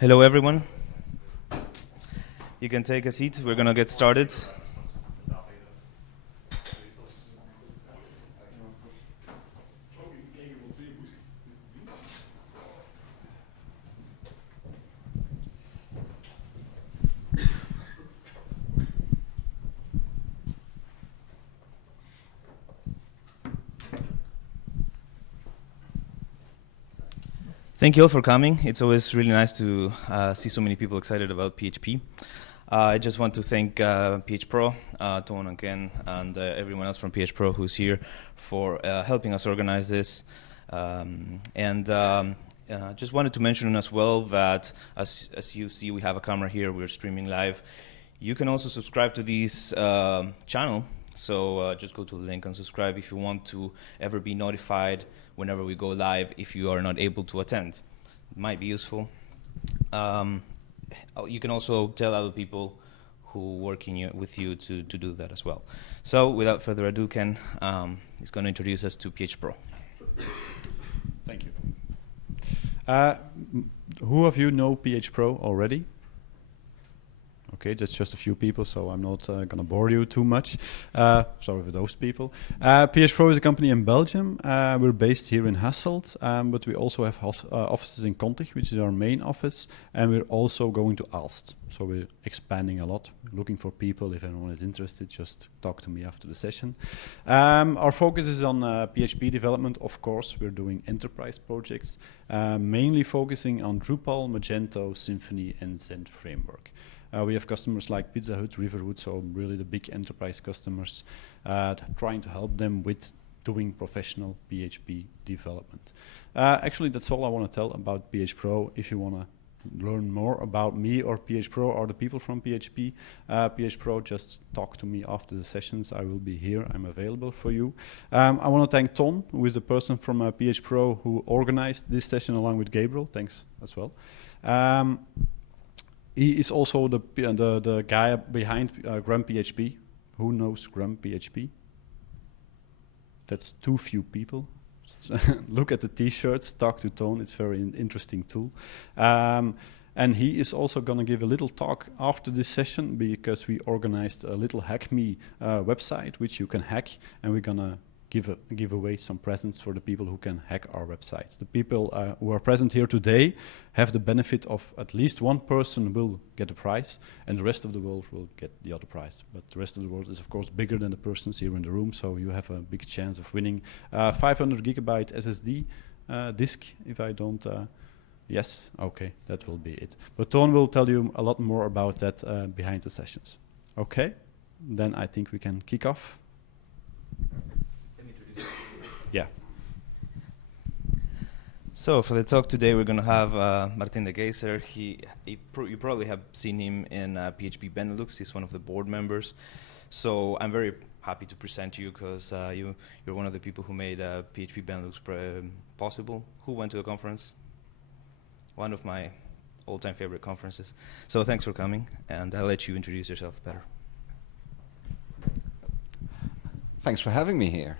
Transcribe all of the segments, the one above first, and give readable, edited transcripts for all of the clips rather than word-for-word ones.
Hello, everyone. You can take a seat. We're going to get started. Thank you all for coming. It's always really nice to see so many people excited about PHP. I just want to thank Phpro, Ton and Ken, and everyone else from Phpro who's here for helping us organize this. Just wanted to mention as well that as you see, we have a camera here. We're streaming live. You can also subscribe to this channel. So just go to the link and subscribe if you want to ever be notified whenever we go live if you are not able to attend. It might be useful. You can also tell other people who work with you to do that as well. So without further ado, Ken is going to introduce us to Phpro. Thank you. Who of you know Phpro already? Okay, that's just a few people, so I'm not going to bore you too much. Sorry for those people. Phpro is a company in Belgium. We're based here in Hasselt, but we also have offices in Contig, which is our main office, and we're also going to Aalst. So we're expanding a lot, looking for people. If anyone is interested, just talk to me after the session. Our focus is on PHP development, of course. We're doing enterprise projects, mainly focusing on Drupal, Magento, Symfony, and Zend framework. We have customers like Pizza Hut, Riverwood, so really the big enterprise customers, trying to help them with doing professional PHP development. Actually, that's all I want to tell about Phpro. If you want to learn more about me or Phpro or the people from Phpro, just talk to me after the sessions. I will be here. I'm available for you. I want to thank Ton, who is the person from Phpro who organized this session along with Gabriel. Thanks as well. He is also the guy behind Grump PHP. Who knows Grump PHP? That's too few people. Look at the t-shirts, talk to Ton. It's a very interesting tool. And he is also going to give a little talk after this session because we organized a little Hack Me website, which you can hack, and we're going to give away some presents for the people who can hack our websites. The people who are present here today have the benefit of at least one person will get a prize, and the rest of the world will get the other prize. But the rest of the world is, of course, bigger than the persons here in the room, so you have a big chance of winning 500 gigabyte SSD disk, if I don't... yes, okay, that will be it. But Ton will tell you a lot more about that behind the sessions. Okay, then I think we can kick off. Yeah. So for the talk today, we're going to have Martin de Keijzer. You probably have seen him in PHP Benelux. He's one of the board members. So I'm very happy to present you because you're one of the people who made PHP Benelux possible. Who went to the conference? One of my all-time favorite conferences. So thanks for coming, and I'll let you introduce yourself better. Thanks for having me here.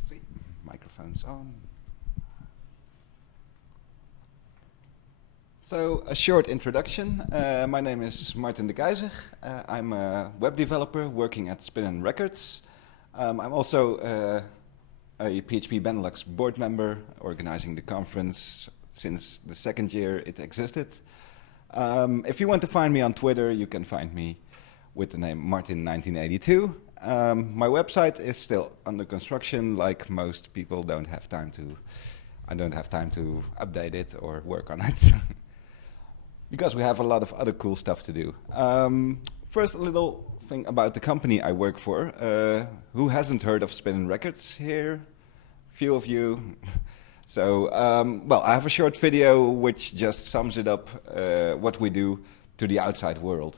See, microphone's on. So, a short introduction. My name is Martin de Keijzer. I'm a web developer working at Spinnin Records. I'm also a PHP Benelux board member, organizing the conference since the second year it existed. If you want to find me on Twitter, you can find me with the name Martin1982. My website is still under construction. Like most people, I don't have time to update it or work on it because we have a lot of other cool stuff to do. First, a little thing about the company I work for. Who hasn't heard of Spinnin Records here? Few of you. So, well, I have a short video which just sums it up, what we do to the outside world.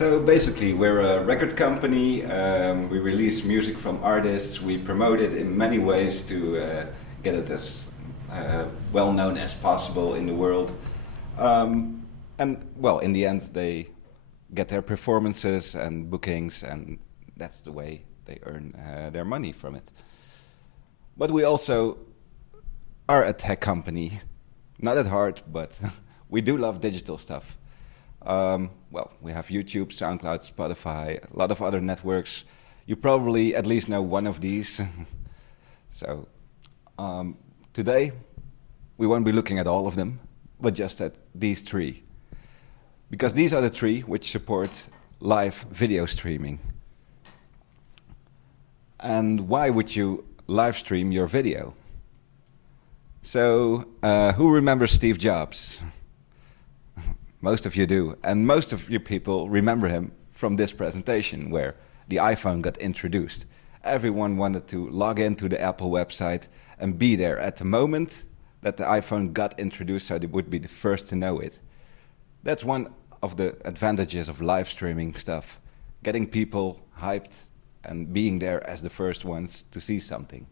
So basically, we're a record company. We release music from artists. We promote it in many ways to get it as well known as possible in the world. And well, in the end, they get their performances and bookings, and that's the way they earn their money from it. But we also are a tech company, not at heart, but we do love digital stuff. Well, we have YouTube, SoundCloud, Spotify, a lot of other networks. You probably at least know one of these. So today, we won't be looking at all of them, but just at these three. Because these are the three which support live video streaming. And why would you live stream your video? So, who remembers Steve Jobs? Most of you do. And most of you people remember him from this presentation where the iPhone got introduced. Everyone wanted to log into the Apple website and be there at the moment that the iPhone got introduced, so they would be the first to know it. That's one of the advantages of live streaming stuff, getting people hyped and being there as the first ones to see something.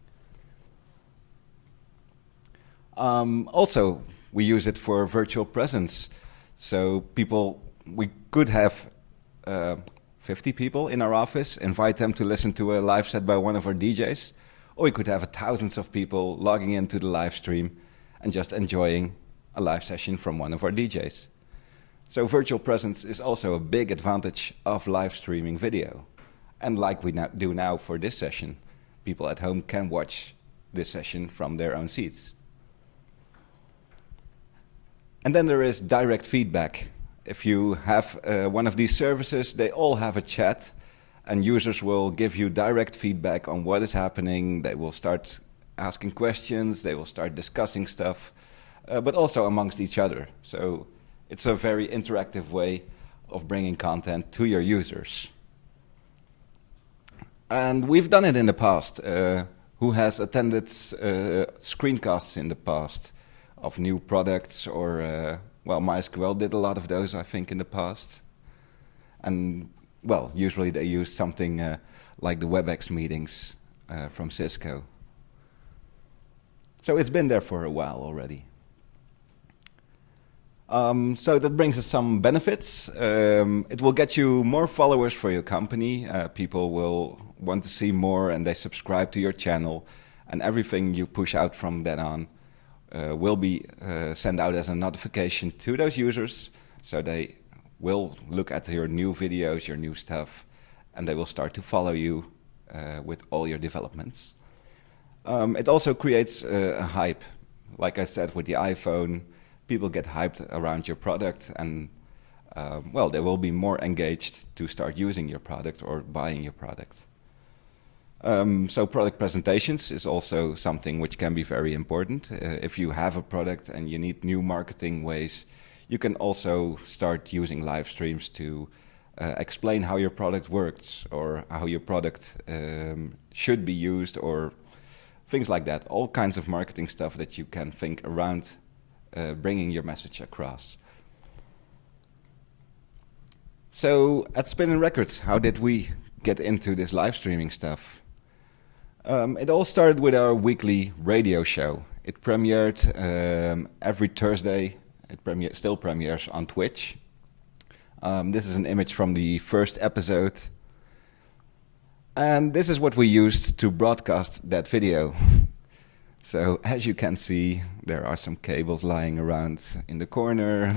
Also, we use it for virtual presence. So we could have 50 people in our office, invite them to listen to a live set by one of our DJs, or we could have thousands of people logging into the live stream and just enjoying a live session from one of our DJs. So virtual presence is also a big advantage of live streaming video. And like we do now for this session, people at home can watch this session from their own seats. And then there is direct feedback. If you have one of these services, they all have a chat, and users will give you direct feedback on what is happening. They will start asking questions, they will start discussing stuff, but also amongst each other. So it's a very interactive way of bringing content to your users. And we've done it in the past. Who has attended screencasts in the past of new products, or well, MySQL did a lot of those, I think, in the past. And well, usually they use something like the WebEx meetings from Cisco. So it's been there for a while already. So that brings us some benefits. It will get you more followers for your company. People will want to see more, and they subscribe to your channel. And everything you push out from then on will be sent out as a notification to those users. So they will look at your new videos, your new stuff, and they will start to follow you with all your developments. It also creates a hype. Like I said, with the iPhone, people get hyped around your product, and well, they will be more engaged to start using your product or buying your product. So product presentations is also something which can be very important. If you have a product and you need new marketing ways, you can also start using live streams to explain how your product works, or how your product should be used, or things like that. All kinds of marketing stuff that you can think around bringing your message across. So at Spinnin Records, how did we get into this live streaming stuff? It all started with our weekly radio show. It premiered every Thursday. It still premieres on Twitch. This is an image from the first episode. And this is what we used to broadcast that video. So as you can see, there are some cables lying around in the corner,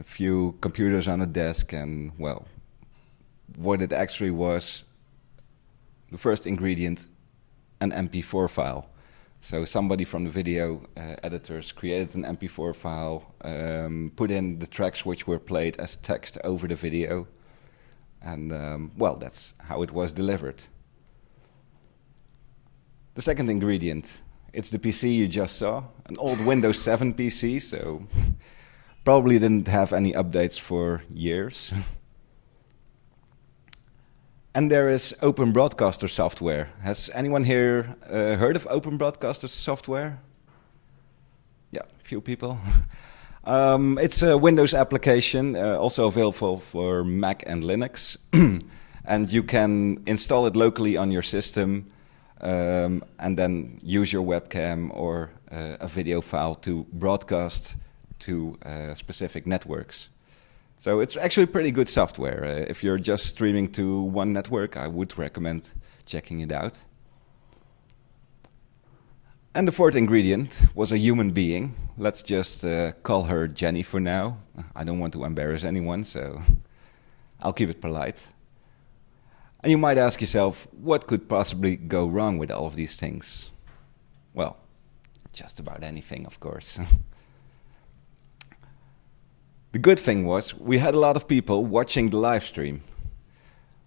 a few computers on a desk, and well, what it actually was, the first ingredient, an MP4 file. So somebody from the video editors created an MP4 file, put in the tracks which were played as text over the video, and well, that's how it was delivered. The second ingredient, it's the PC you just saw, an old Windows 7 PC, so probably didn't have any updates for years. And there is Open Broadcaster software. Has anyone here heard of Open Broadcaster software? Yeah, a few people. It's a Windows application, also available for Mac and Linux. And you can install it locally on your system and then use your webcam or a video file to broadcast to specific networks. So it's actually pretty good software. If you're just streaming to one network, I would recommend checking it out. And the fourth ingredient was a human being. Let's just call her Jenny for now. I don't want to embarrass anyone, so I'll keep it polite. And you might ask yourself, what could possibly go wrong with all of these things? Well, just about anything, of course. The good thing was, we had a lot of people watching the live stream.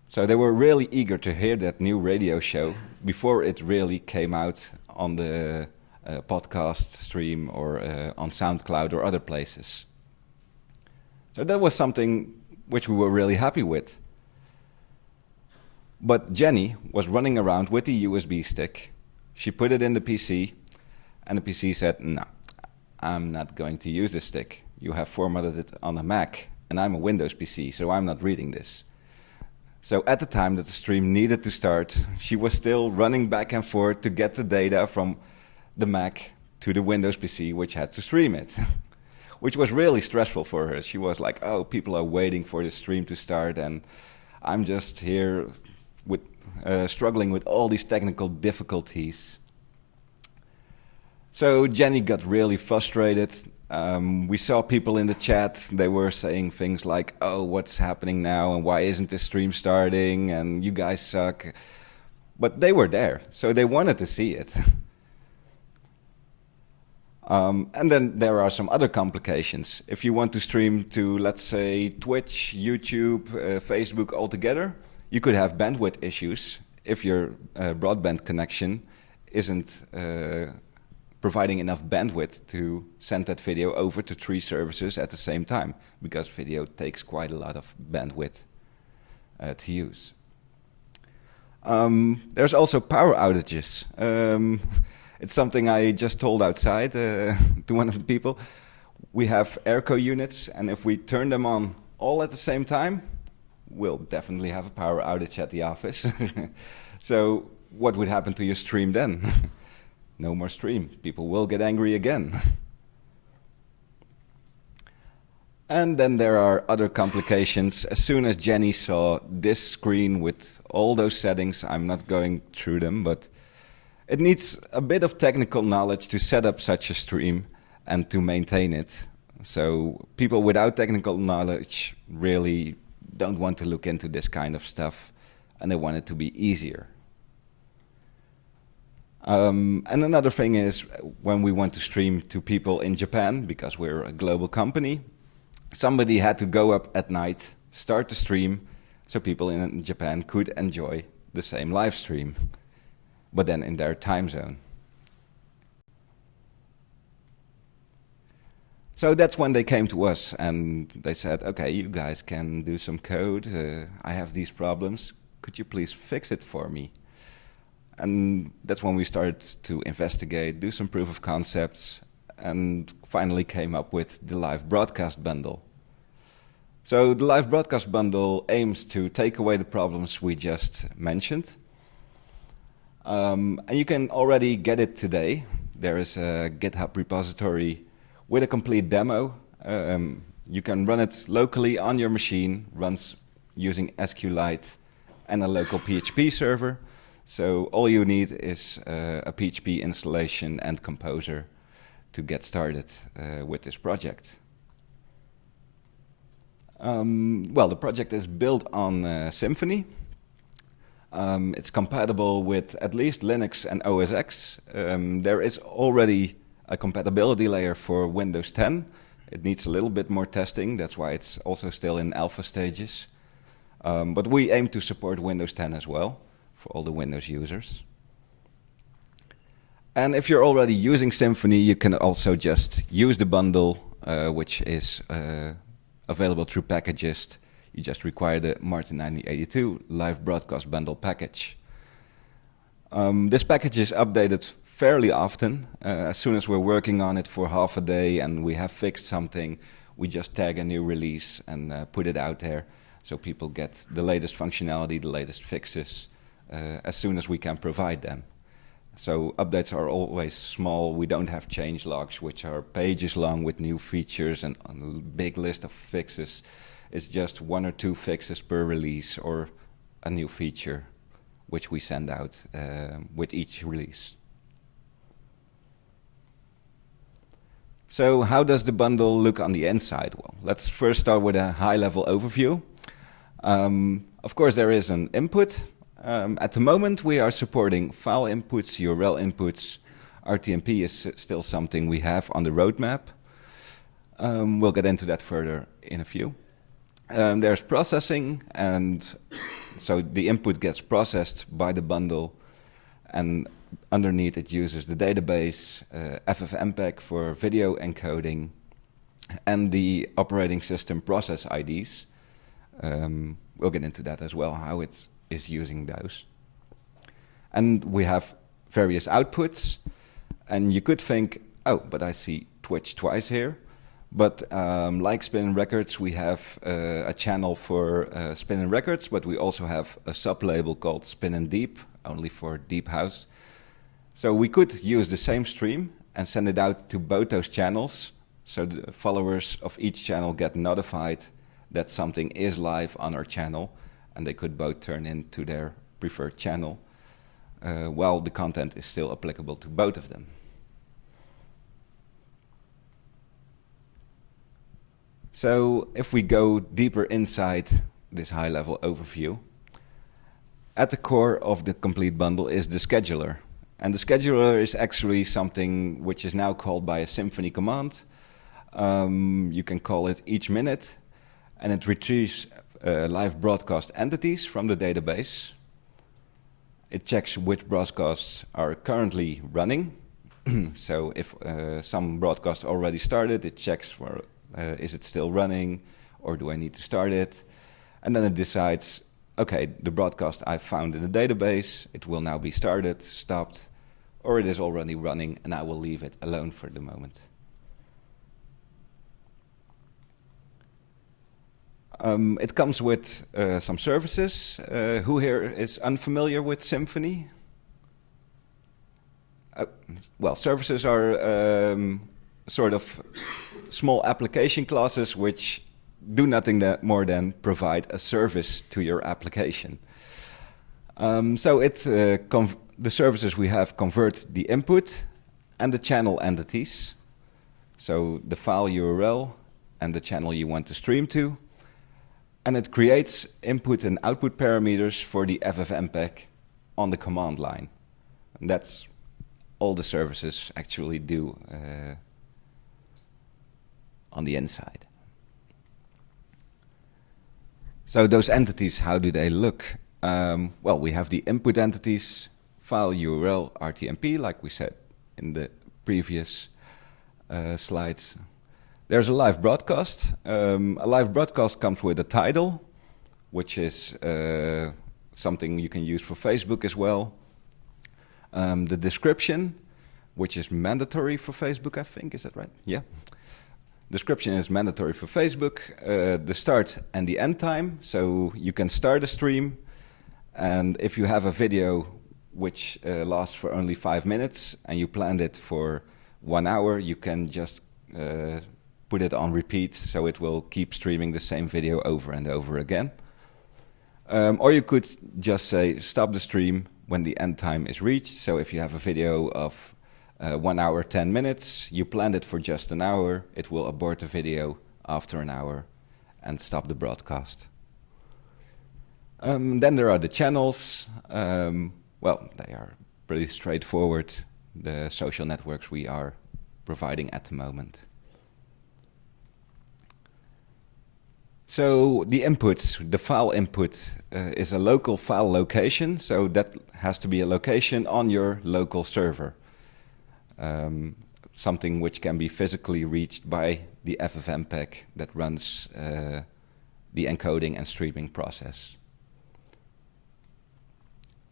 So they were really eager to hear that new radio show before it really came out on the podcast stream or on SoundCloud or other places. So that was something which we were really happy with. But Jenny was running around with the USB stick. She put it in the PC, and the PC said, no, I'm not going to use this stick. You have formatted it on a Mac, and I'm a Windows PC, so I'm not reading this. So at the time that the stream needed to start, she was still running back and forth to get the data from the Mac to the Windows PC, which had to stream it, which was really stressful for her. She was like, oh, people are waiting for the stream to start, and I'm just here with struggling with all these technical difficulties. So Jenny got really frustrated. We saw people in the chat, they were saying things like, oh, what's happening now, and why isn't the stream starting, and you guys suck. But they were there, so they wanted to see it. And then there are some other complications. If you want to stream to, let's say, Twitch, YouTube, Facebook altogether, you could have bandwidth issues if your broadband connection isn't providing enough bandwidth to send that video over to 3 services at the same time, because video takes quite a lot of bandwidth to use. There's also power outages. It's something I just told outside to one of the people. We have airco units, and if we turn them on all at the same time, we'll definitely have a power outage at the office. So what would happen to your stream then? No more stream. People will get angry again. And then there are other complications. As soon as Jenny saw this screen with all those settings, I'm not going through them, but it needs a bit of technical knowledge to set up such a stream and to maintain it. So people without technical knowledge really don't want to look into this kind of stuff, and they want it to be easier. And another thing is, when we want to stream to people in Japan, because we're a global company, somebody had to go up at night, start the stream, so people in Japan could enjoy the same live stream, but then in their time zone. So that's when they came to us and they said, okay, you guys can do some code, I have these problems, could you please fix it for me? And that's when we started to investigate, do some proof of concepts, and finally came up with the live broadcast bundle. So the live broadcast bundle aims to take away the problems we just mentioned. And you can already get it today. There is a GitHub repository with a complete demo. You can run it locally on your machine, runs using SQLite and a local PHP server. So all you need is a PHP installation and composer to get started with this project. Well, the project is built on Symfony. It's compatible with at least Linux and OS X. There is already a compatibility layer for Windows 10. It needs a little bit more testing, that's why it's also still in alpha stages. But we aim to support Windows 10 as well, for all the Windows users. And if you're already using Symfony, you can also just use the bundle, which is available through Packagist. You just require the Martin 9082 live broadcast bundle package. This package is updated fairly often. As soon as we're working on it for half a day and we have fixed something, we just tag a new release and put it out there so people get the latest functionality, the latest fixes, as soon as we can provide them. So updates are always small. We don't have change logs, which are pages long with new features and a big list of fixes. It's just 1 or 2 fixes per release or a new feature, which we send out with each release. So how does the bundle look on the inside? Well, let's first start with a high-level overview. Of course, there is an input. At the moment, we are supporting file inputs, URL inputs. RTMP is still something we have on the roadmap. We'll get into that further in a few. There's processing, and so the input gets processed by the bundle, and underneath it uses the database, FFmpeg for video encoding, and the operating system process IDs. We'll get into that as well, how it is using those. And we have various outputs, and you could think, oh, but I see Twitch twice here. But like Spinnin Records, we have a channel for Spinnin Records, but we also have a sub-label called Spinnin Deep, only for Deep House. So we could use the same stream and send it out to both those channels, so the followers of each channel get notified that something is live on our channel, and they could both turn into their preferred channel, while the content is still applicable to both of them. So if we go deeper inside this high-level overview, at the core of the complete bundle is the scheduler. And the scheduler is actually something which is now called by a Symfony command. You can call it each minute, and it retrieves live broadcast entities from the database. It checks which broadcasts are currently running. So if some broadcast already started, it checks for is it still running, or do I need to start it? And then it decides, okay, the broadcast I found in the database, it will now be started, stopped, or it is already running, and I will leave it alone for the moment. It comes with some services. Who here is unfamiliar with Symfony? Well, services are sort of small application classes which do nothing more than provide a service to your application. So the services we have convert the input and the channel entities, so the file URL and the channel you want to stream to, and it creates input and output parameters for the FFmpeg on the command line. And that's all the services actually do on the inside. So those entities, how do they look? Well, we have the input entities, file URL, RTMP, like we said in the previous slides. There's a live broadcast. A live broadcast comes with a title, which is something you can use for Facebook as well. The description, which is mandatory for Facebook, I think, is that right? Yeah. Description is mandatory for Facebook. The start and the end time, so you can start a stream, and if you have a video which lasts for only 5 minutes and you planned it for 1 hour, you can just put it on repeat, so it will keep streaming the same video over and over again. Or you could just say stop the stream when the end time is reached. So if you have a video of 1 hour, 10 minutes, you planned it for just an hour, it will abort the video after an hour and stop the broadcast. Then there are the channels. Well, they are pretty straightforward, the social networks we are providing at the moment. So the inputs, the file input is a local file location, so that has to be a location on your local server. Something which can be physically reached by the FFmpeg that runs the encoding and streaming process.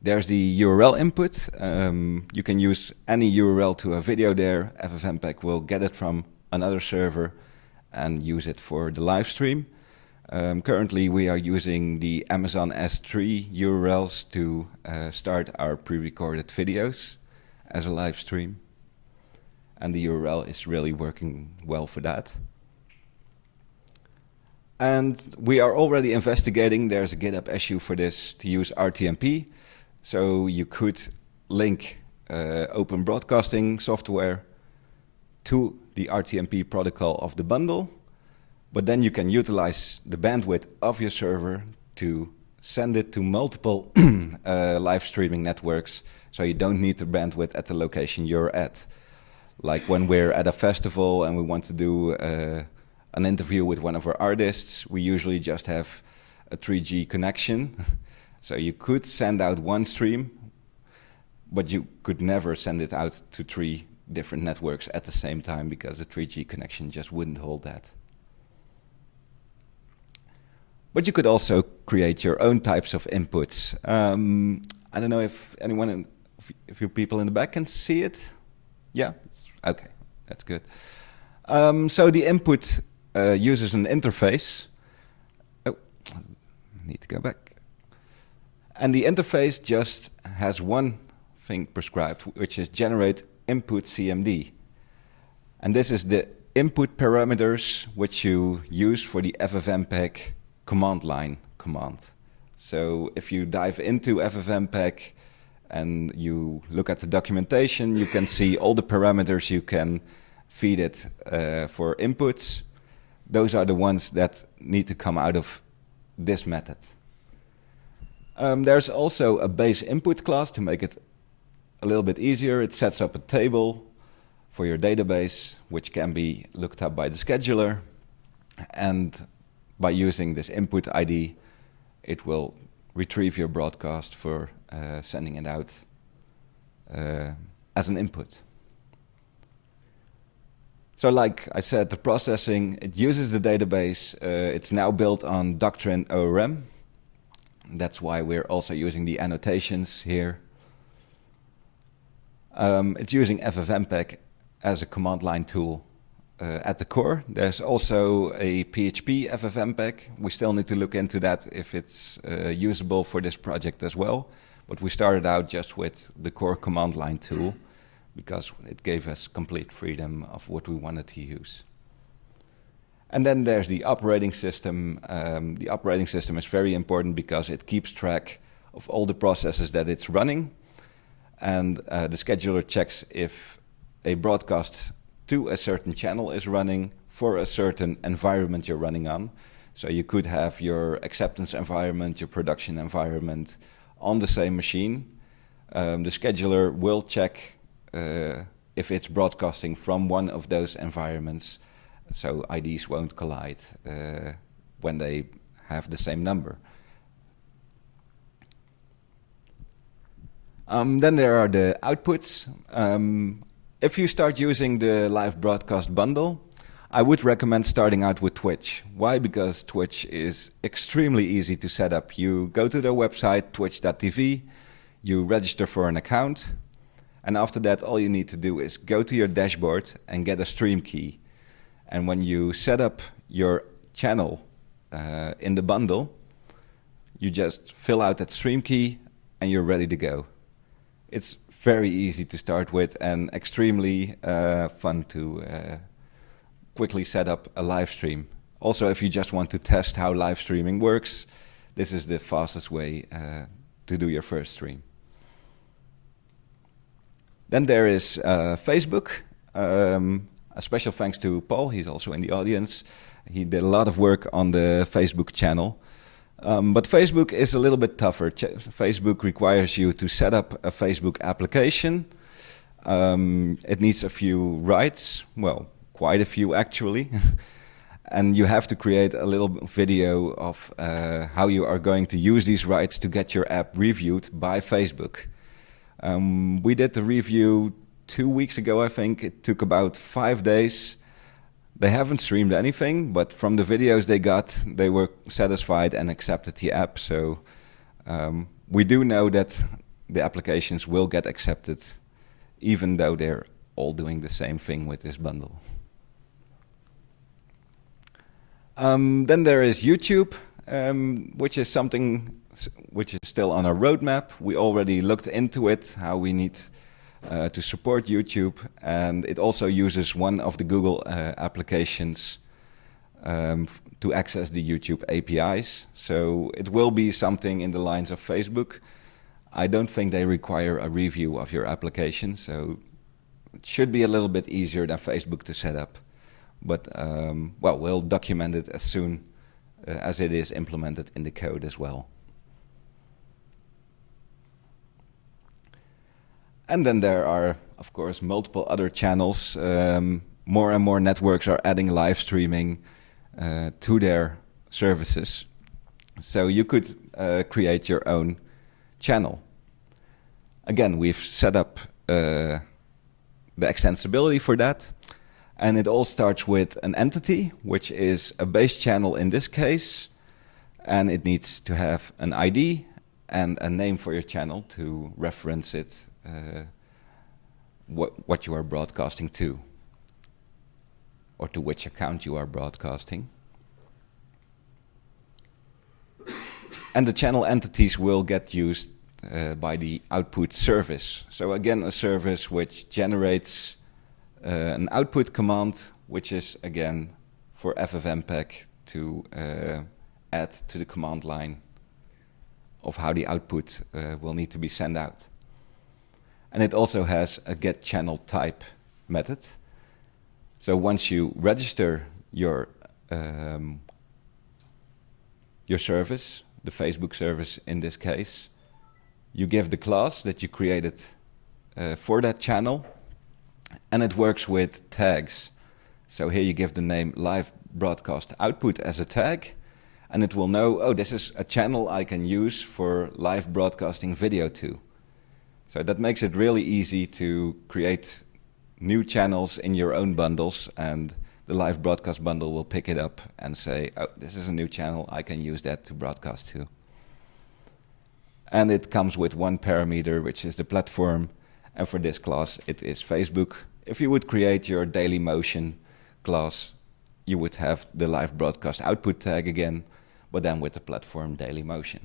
There's the URL input. You can use any URL to a video there. FFmpeg will get it from another server and use it for the live stream. Currently, we are using the Amazon S3 URLs to start our pre-recorded videos as a live stream. And the URL is really working well for that. And we are already investigating, there's a GitHub issue for this, to use RTMP. So you could link open broadcasting software to the RTMP protocol of the bundle, but then you can utilize the bandwidth of your server to send it to multiple live streaming networks, so you don't need the bandwidth at the location you're at. Like when we're at a festival and we want to do an interview with one of our artists, we usually just have a 3G connection. So you could send out one stream, but you could never send it out to 3 different networks at the same time because the 3G connection just wouldn't hold that. But you could also create your own types of inputs. I don't know if anyone, if you people in the back can see it. Yeah? Okay, that's good. So the input uses an interface. Oh, need to go back. And the interface just has one thing prescribed, which is generate input CMD. And this is the input parameters which you use for the FFmpeg command line command. So if you dive into FFmpeg and you look at the documentation, you can see all the parameters you can feed it for inputs. Those are the ones that need to come out of this method. There's also a base input class to make it a little bit easier. It sets up a table for your database, which can be looked up by the scheduler. And by using this input ID, it will retrieve your broadcast for sending it out as an input. So like I said, the processing, it uses the database. It's now built on Doctrine ORM. That's why we're also using the annotations here. It's using FFmpeg as a command line tool at the core. There's also a PHP FFmpeg. We still need to look into that if it's usable for this project as well. But we started out just with the core command line tool because it gave us complete freedom of what we wanted to use. And then there's the operating system. The operating system is very important because it keeps track of all the processes that it's running. And the scheduler checks if a broadcast to a certain channel is running for a certain environment you're running on. So you could have your acceptance environment, your production environment on the same machine. The scheduler will check if it's broadcasting from one of those environments, so IDs won't collide when they have the same number. Then there are the outputs. If you start using the live broadcast bundle, I would recommend starting out with Twitch. Why? Because Twitch is extremely easy to set up. You go to their website, twitch.tv, you register for an account, and after that all you need to do is go to your dashboard and get a stream key. And when you set up your channel in the bundle, you just fill out that stream key and you're ready to go. It's very easy to start with and extremely fun to quickly set up a live stream. Also, if you just want to test how live streaming works, this is the fastest way to do your first stream. Then there is Facebook. A special thanks to Paul, he's also in the audience. He did a lot of work on the Facebook channel. But Facebook is a little bit tougher. Facebook requires you to set up a Facebook application. It needs a few rights, well, quite a few actually. And you have to create a little video of how you are going to use these rights to get your app reviewed by Facebook. We did the review 2 weeks ago, I think. It took about 5 days. They haven't streamed anything, but from the videos they got, they were satisfied and accepted the app. So we do know that the applications will get accepted, even though they're all doing the same thing with this bundle. Then there is YouTube, which is something which is still on our roadmap. We already looked into it, how we need to support YouTube, and it also uses one of the Google applications to access the YouTube APIs. So it will be something in the lines of Facebook. I don't think they require a review of your application, so it should be a little bit easier than Facebook to set up. But well, we'll document it as soon as it is implemented in the code as well. And then there are, of course, multiple other channels. More and more networks are adding live streaming to their services. So you could create your own channel. Again, we've set up the extensibility for that. And it all starts with an entity, which is a base channel in this case. And it needs to have an ID and a name for your channel to reference it, what you are broadcasting to, or to which account you are broadcasting. And the channel entities will get used by the output service. So again, a service which generates an output command, which is again for FFmpeg to add to the command line of how the output will need to be sent out. And it also has a get channel type method. So once you register your service, the Facebook service in this case, you give the class that you created for that channel, and it works with tags. So here you give the name live broadcast output as a tag, and it will know, oh, this is a channel I can use for live broadcasting video to. So that makes it really easy to create new channels in your own bundles, and the live broadcast bundle will pick it up and say, oh, this is a new channel, I can use that to broadcast to. And it comes with one parameter, which is the platform, and for this class it is Facebook. If you would create your Daily Motion class, you would have the live broadcast output tag again, but then with the platform Daily Motion.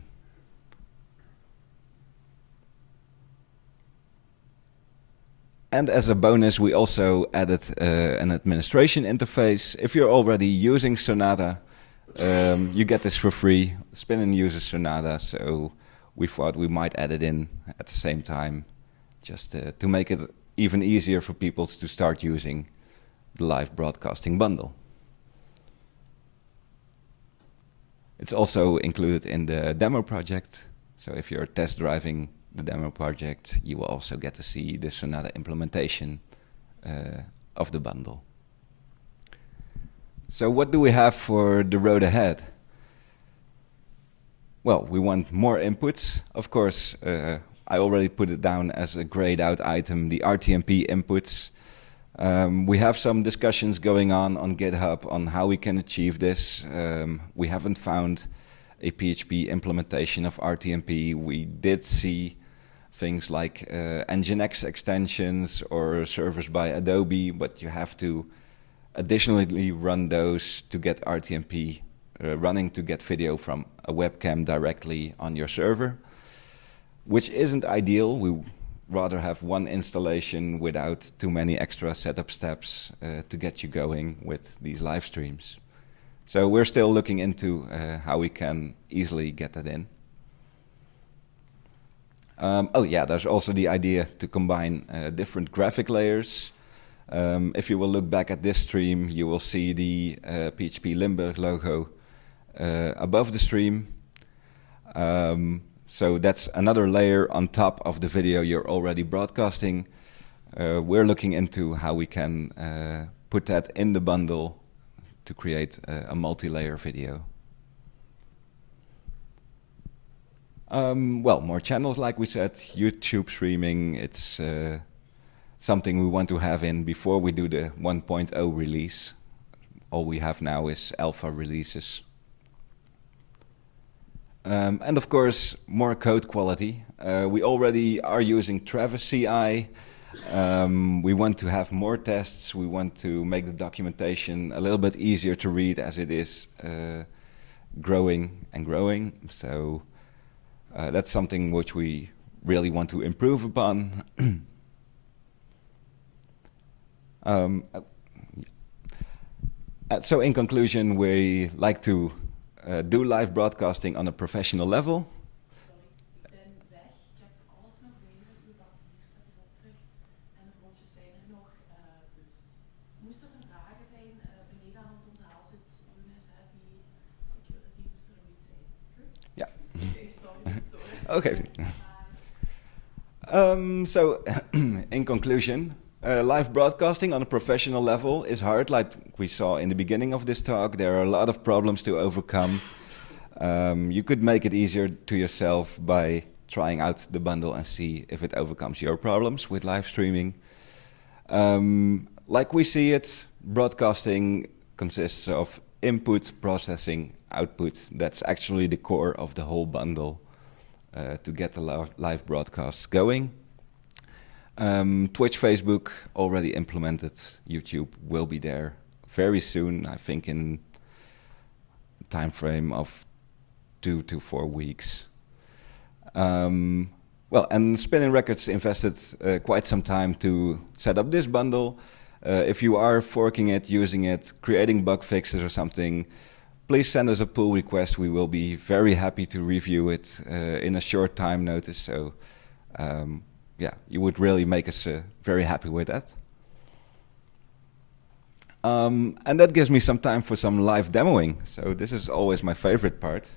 And as a bonus, we also added an administration interface. If you're already using Sonata, you get this for free. Spinnin uses Sonata, so we thought we might add it in at the same time, just to make it even easier for people to start using the live broadcasting bundle. It's also included in the demo project, so if you're test driving the demo project, you will also get to see the Sonata implementation of the bundle. So what do we have for the road ahead? Well, we want more inputs. Of course, I already put it down as a grayed out item, the RTMP inputs. We have some discussions going on GitHub on how we can achieve this. We haven't found a PHP implementation of RTMP. We did see things like Nginx extensions or servers by Adobe, but you have to additionally run those to get RTMP running to get video from a webcam directly on your server, which isn't ideal. We rather have one installation without too many extra setup steps to get you going with these live streams. So we're still looking into how we can easily get that in. Oh yeah, there's also the idea to combine different graphic layers. If you will look back at this stream, you will see the PHP Limburg logo above the stream. So that's another layer on top of the video you're already broadcasting. We're looking into how we can put that in the bundle to create a multi-layer video. Well, more channels, like we said, YouTube streaming, it's something we want to have in before we do the 1.0 release. All we have now is alpha releases. And of course, more code quality. We already are using Travis CI. We want to have more tests. We want to make the documentation a little bit easier to read as it is growing and growing. So that's something which we really want to improve upon. So in conclusion, we like to do live broadcasting on a professional level. Sorry, ik ben weg. Ik heb alles nog bezig. Uw papier staat hierop terug. En de broodjes zijn er nog. Dus moest er vragen zijn, beneden aan het onthaal zit Lunes, die security, moest er nog iets zijn. Goed? Ja. Oké, sorry, niet storen. Okay. So, in conclusion, live broadcasting on a professional level is hard, like we saw in the beginning of this talk. There are a lot of problems to overcome. You could make it easier to yourself by trying out the bundle and see if it overcomes your problems with live streaming. Like we see it, broadcasting consists of input, processing, output. That's actually the core of the whole bundle to get the live broadcasts going. Twitch, Facebook already implemented. YouTube will be there very soon, I think in a time frame of 2 to 4 weeks. Well, and Spinnin Records invested quite some time to set up this bundle. If you are forking it, using it, creating bug fixes or something, please send us a pull request. We will be very happy to review it in a short time notice. So, yeah, you would really make us very happy with that. And that gives me some time for some live demoing. So this is always my favorite part,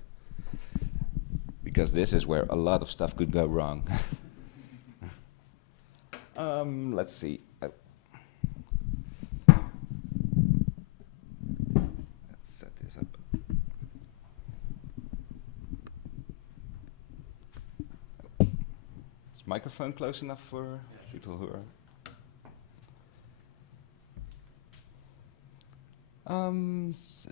because this is where a lot of stuff could go wrong. Let's see. Let's set this up. Is microphone close enough for people who are? So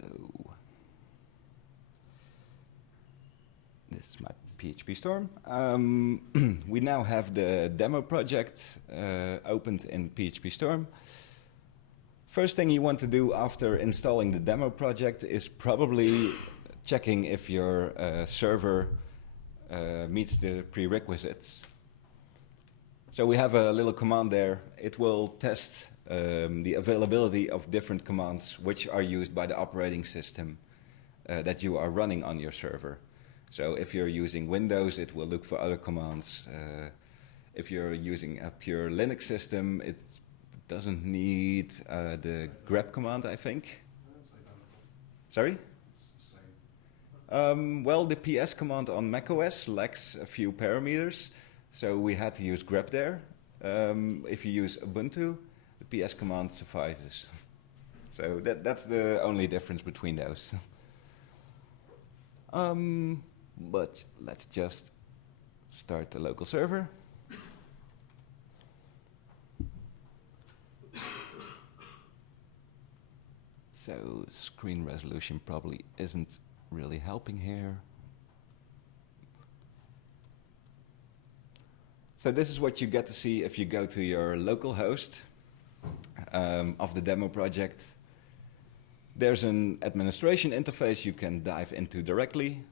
this is my PHP Storm. We now have the demo project opened in PHP Storm. First thing you want to do after installing the demo project is probably checking if your server meets the prerequisites. So we have a little command there. It will test the availability of different commands which are used by the operating system that you are running on your server. So if you're using Windows, it will look for other commands. If you're using a pure Linux system, it doesn't need the grep command, I think. Sorry? It's the same. Well, the PS command on macOS lacks a few parameters, so we had to use grep there. If you use Ubuntu, the PS command suffices. So that's the only difference between those. But let's just start the local server. So screen resolution probably isn't really helping here. So this is what you get to see if you go to your local host of the demo project. There's an administration interface you can dive into directly.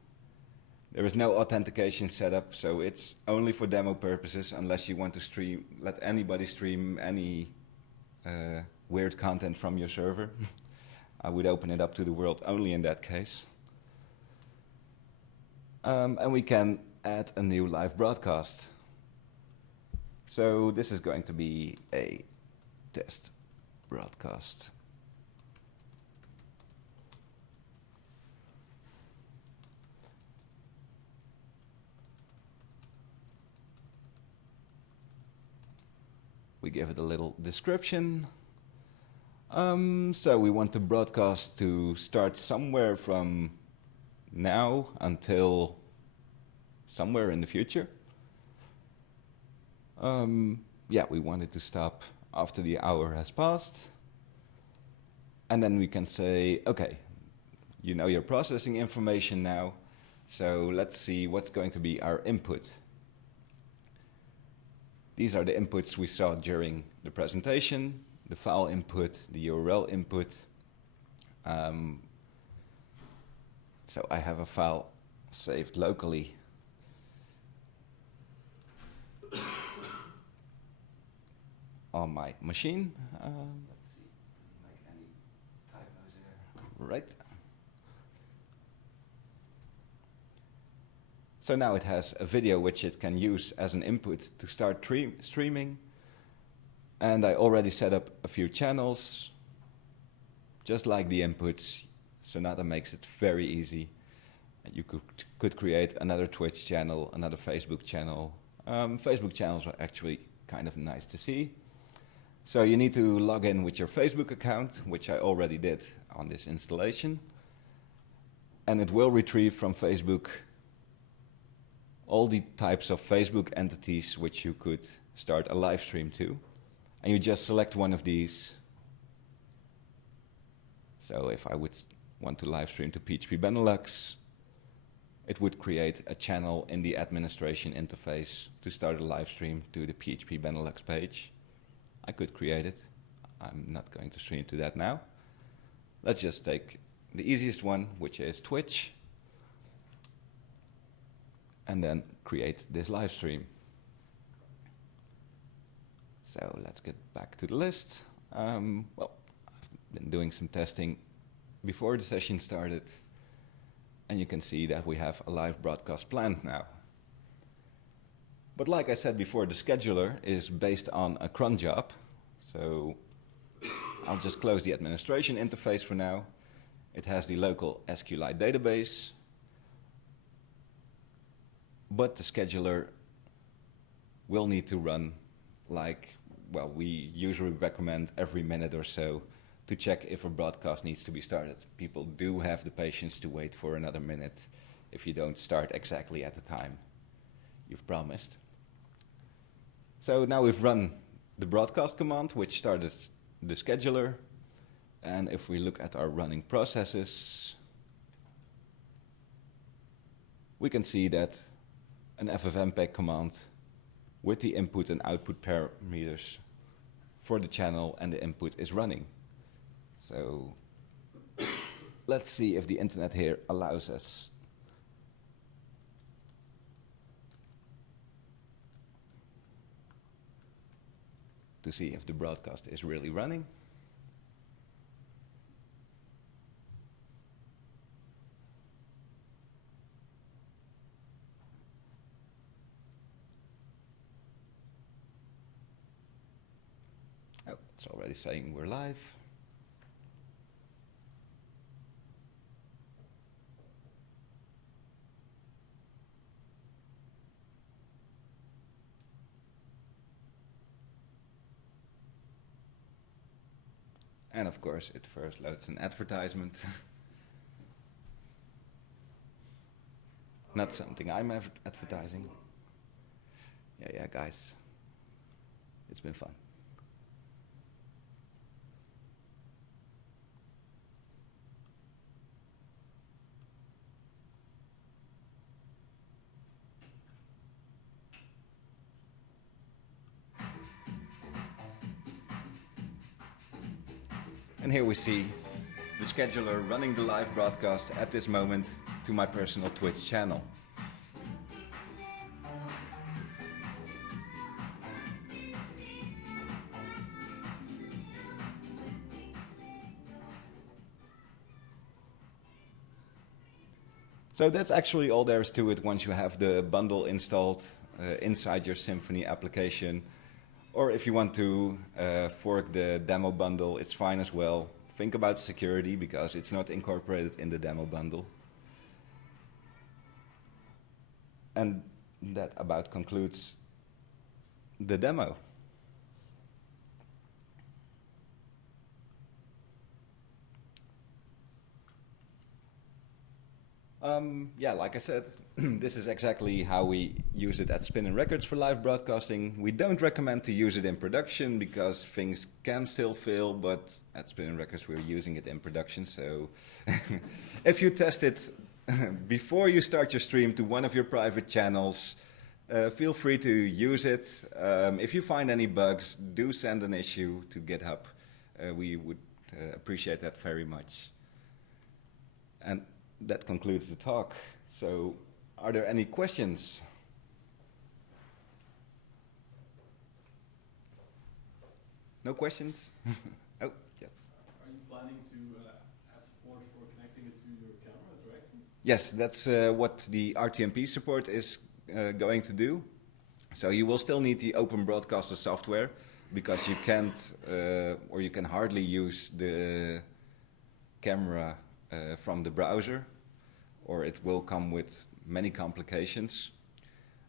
There is no authentication set up, so it's only for demo purposes unless you want to let anybody stream any weird content from your server. I would open it up to the world only in that case. And we can add a new live broadcast. So this is going to be a test broadcast. We give it a little description. So we want the broadcast to start somewhere from now until somewhere in the future. Yeah, we want it to stop after the hour has passed. And then we can say, okay, you know your processing information now. So let's see what's going to be our input. These are the inputs we saw during the presentation, the file input, the URL input. So I have a file saved locally. On my machine. Let's see, make any typos here. Right. So now it has a video which it can use as an input to start streaming. And I already set up a few channels, just like the inputs. So now that makes it very easy. And you could create another Twitch channel, another Facebook channel. Facebook channels are actually kind of nice to see. So you need to log in with your Facebook account, which I already did on this installation. And it will retrieve from Facebook all the types of Facebook entities which you could start a live stream to. And you just select one of these. So if I would want to live stream to PHP Benelux, it would create a channel in the administration interface to start a live stream to the PHP Benelux page. I could create it. I'm not going to stream to that now. Let's just take the easiest one, which is Twitch, and then create this live stream. So let's get back to the list. Well, I've been doing some testing before the session started, and you can see that we have a live broadcast planned now. But like I said before, the scheduler is based on a cron job, so I'll just close the administration interface for now. It has the local SQLite database, but the scheduler will need to run like, well, we usually recommend every minute or so to check if a broadcast needs to be started. People do have the patience to wait for another minute if you don't start exactly at the time you've promised. So now we've run the broadcast command, which started the scheduler. And if we look at our running processes, we can see that an ffmpeg command with the input and output parameters for the channel and the input is running. So let's see if the internet here allows us to see if the broadcast is really running. Oh, it's already saying we're live. And of course, it first loads an advertisement. Not something I'm advertising. Yeah, guys. It's been fun. And here we see the scheduler running the live broadcast at this moment to my personal Twitch channel. So that's actually all there is to it once you have the bundle installed inside your Symfony application. Or if you want to fork the demo bundle, it's fine as well. Think about security because it's not incorporated in the demo bundle. And that about concludes the demo. Yeah, like I said, this is exactly how we use it at Spinnin Records for live broadcasting. We don't recommend to use it in production because things can still fail, but at Spinnin Records we're using it in production. So if you test it before you start your stream to one of your private channels, feel free to use it. If you find any bugs, do send an issue to GitHub. We would appreciate that very much. And that concludes the talk. So, are there any questions? No questions? Oh, yes. Are you planning to add support for connecting it to your camera directly? Yes, that's what the RTMP support is going to do. So you will still need the Open Broadcaster software because you can't or you can hardly use the camera from the browser, or it will come with many complications.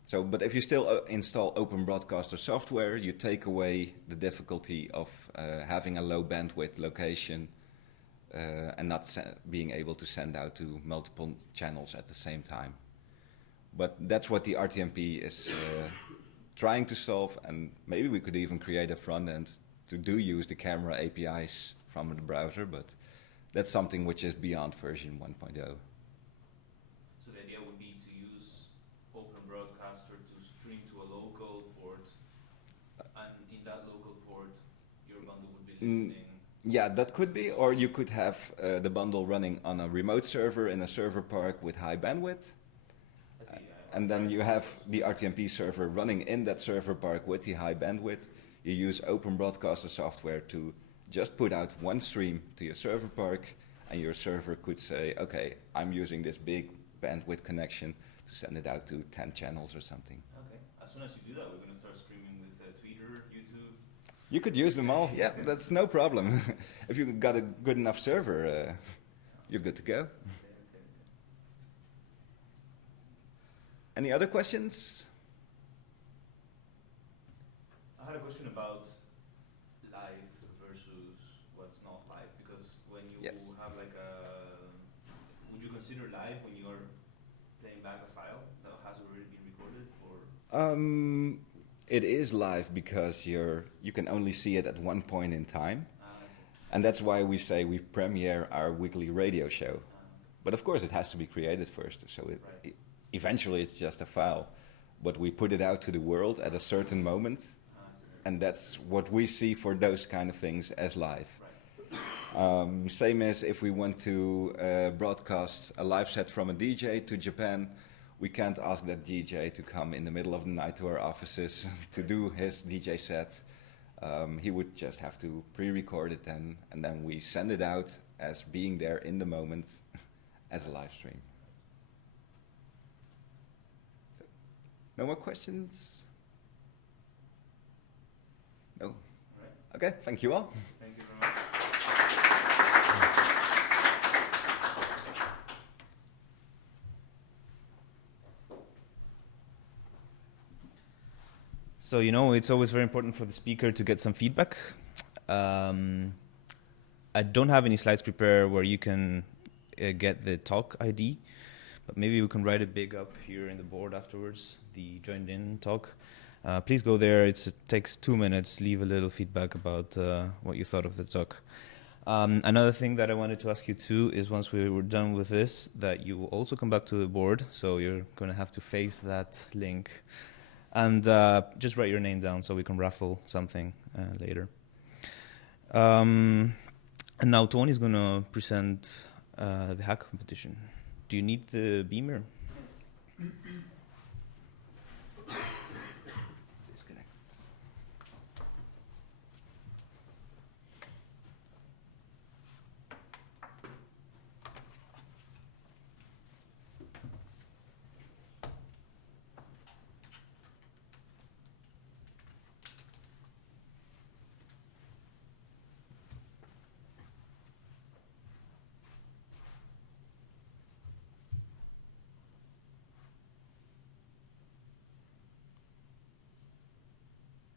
So, but if you still install Open Broadcaster software, you take away the difficulty of having a low bandwidth location and not being able to send out to multiple channels at the same time. But that's what the RTMP is trying to solve, and maybe we could even create a front end to use the camera APIs from the browser, but that's something which is beyond version 1.0. So the idea would be to use Open Broadcaster to stream to a local port, and in that local port, your bundle would be listening. Yeah, that could be, or you could have the bundle running on a remote server in a server park with high bandwidth. I see, And then you have the RTMP server running in that server park with the high bandwidth. You use Open Broadcaster software to just put out one stream to your server park, and your server could say, okay, I'm using this big bandwidth connection to send it out to 10 channels or something. Okay. As soon as you do that, we're going to start streaming with Twitter, YouTube. You could use them all. Yeah, that's no problem. If you've got a good enough server, you're good to go. Okay. Any other questions? I had a question about live versus what's not live, because when you Yes. have like would you consider live when you are playing back a file that has already been recorded, or? It is live because you can only see it at one point in time. I see. And that's why we say we premiere our weekly radio show. Okay. But of course it has to be created first, so Right. Eventually it's just a file. But we put it out to the world at a certain moment, I see. and that's what we see for those kind of things as live. Right. Same as if we want to broadcast a live set from a DJ to Japan, we can't ask that DJ to come in the middle of the night to our offices to do his DJ set. He would just have to pre-record it then, and then we send it out as being there in the moment as a live stream. So, no more questions? No? All right. Okay, thank you all. Thank you very much. So, it's always very important for the speaker to get some feedback. I don't have any slides prepared where you can get the talk ID, but maybe we can write it big up here in the board afterwards, the joined in talk. Please go there. It takes 2 minutes. Leave a little feedback about what you thought of the talk. Another thing that I wanted to ask you too is once we were done with this, that you will also come back to the board. So you're going to have to face that link. And just write your name down so we can raffle something later. And now Tony's going to present the hack competition. Do you need the beamer? Disconnect.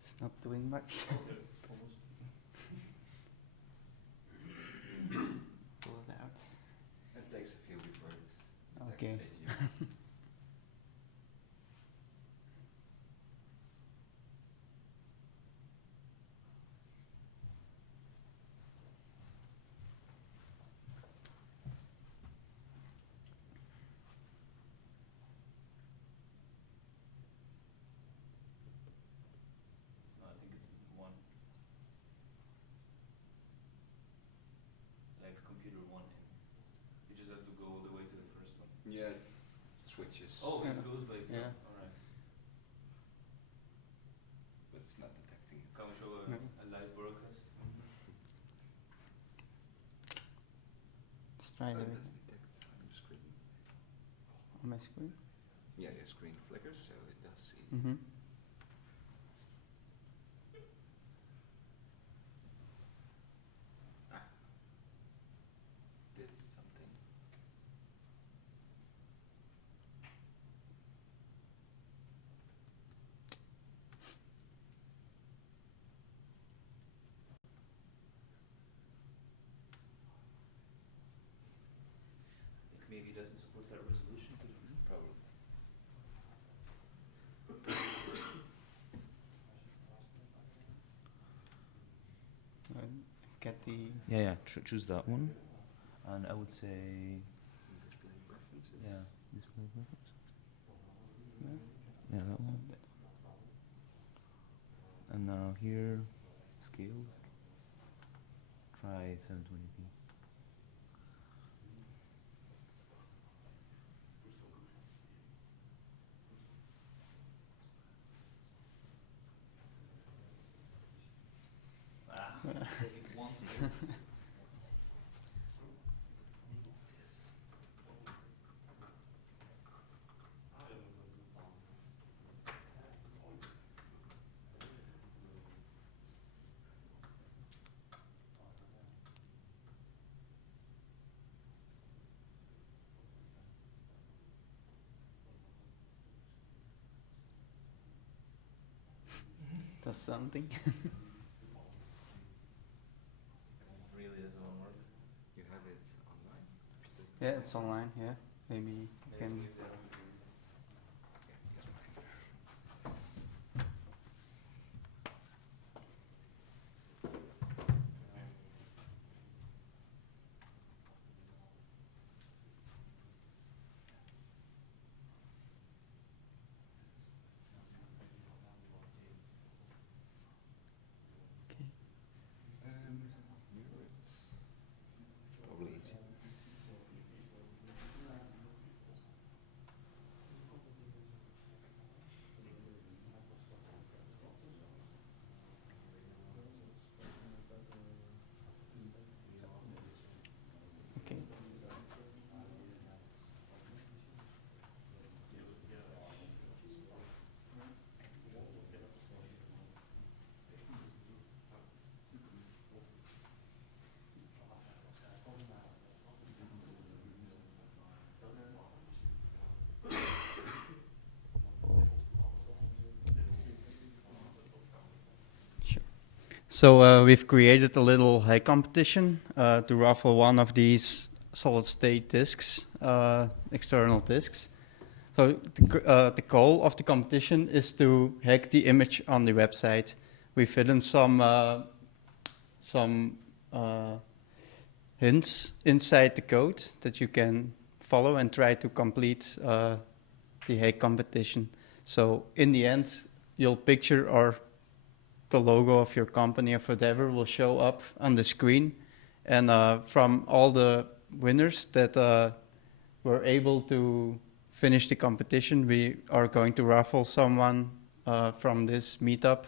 It's not doing much. Pull it out. It takes a few before it's Okay. switches. Oh, Yeah. it goes by itself. Yeah. All right. But it's not detecting it. Can we show No. a live broadcast? Let's try Oh, it it does detect on the screen. on my screen. Yeah, your screen flickers, so it does see. Mm-hmm. Did something. I think maybe it doesn't support that resolution. Probably. Get the. Yeah, yeah. Choose that one, and I would say Display preferences. yeah, display preferences. Yeah. Yeah, that one. And now here, scale. Try 720p. It wants it. Yes. Does something. Really doesn't want to work. You have it online? Yeah, it's online. Yeah, maybe you can. Yeah, use mine. Mirror it. Probably easy. Okay. Sure. So we've created a little hack competition to raffle one of these solid-state disks, external disks. So the goal of the competition is to hack the image on the website. We've hidden some hints inside the code that you can follow and try to complete the hack competition. So in the end, you'll picture or the logo of your company or whatever will show up on the screen. And from all the winners that were able to finish the competition, we are going to raffle someone from this meetup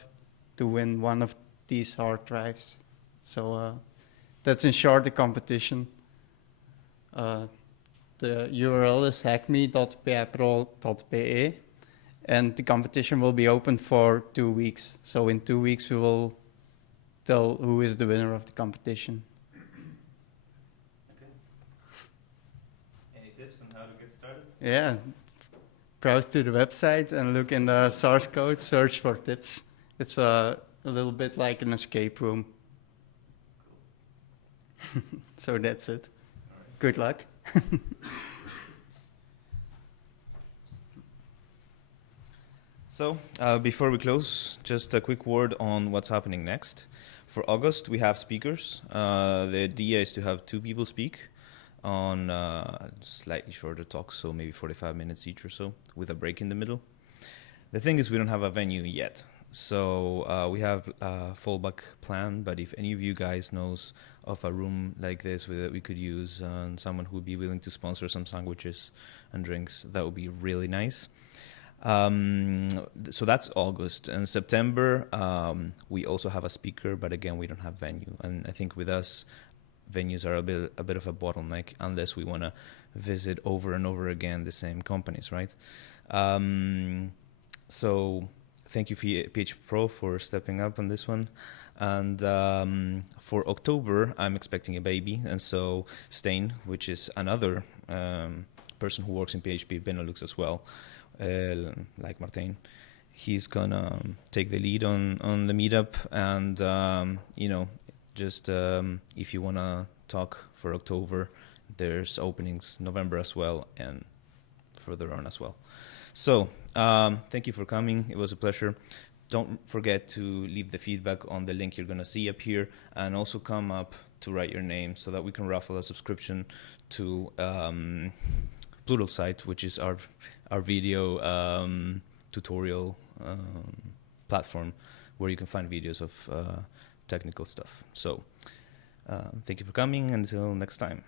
to win one of these hard drives. So that's in short the competition. The URL is hackme.phpro.be, and the competition will be open for 2 weeks. So in 2 weeks we will tell who is the winner of the competition. Okay. Any tips on how to get started? Yeah, browse to the website and look in the source code, search for tips. It's a little bit like an escape room. So that's it. All right. Good luck. So, before we close, just a quick word on what's happening next. For August, we have speakers. The idea is to have 2 people speak on slightly shorter talks, so maybe 45 minutes each or so, with a break in the middle. The thing is, we don't have a venue yet. So we have a fallback plan, but if any of you guys knows of a room like this that we could use, and someone who would be willing to sponsor some sandwiches and drinks, that would be really nice. So that's August. And September, we also have a speaker, but again, we don't have venue. And I think with us, venues are a bit of a bottleneck unless we want to visit over and over again the same companies, right? So thank you, Phpro, for stepping up on this one. And for October, I'm expecting a baby. And so Stijn, which is another person who works in PHP Benelux as well, like Martijn, he's gonna take the lead on the meetup. And just if you wanna talk for October, there's openings November as well, and further on as well. So thank you for coming. It was a pleasure. Don't forget to leave the feedback on the link you're gonna see up here, and also come up to write your name so that we can raffle a subscription to Pluralsight, which is our video tutorial platform where you can find videos of technical stuff. So thank you for coming. Until next time.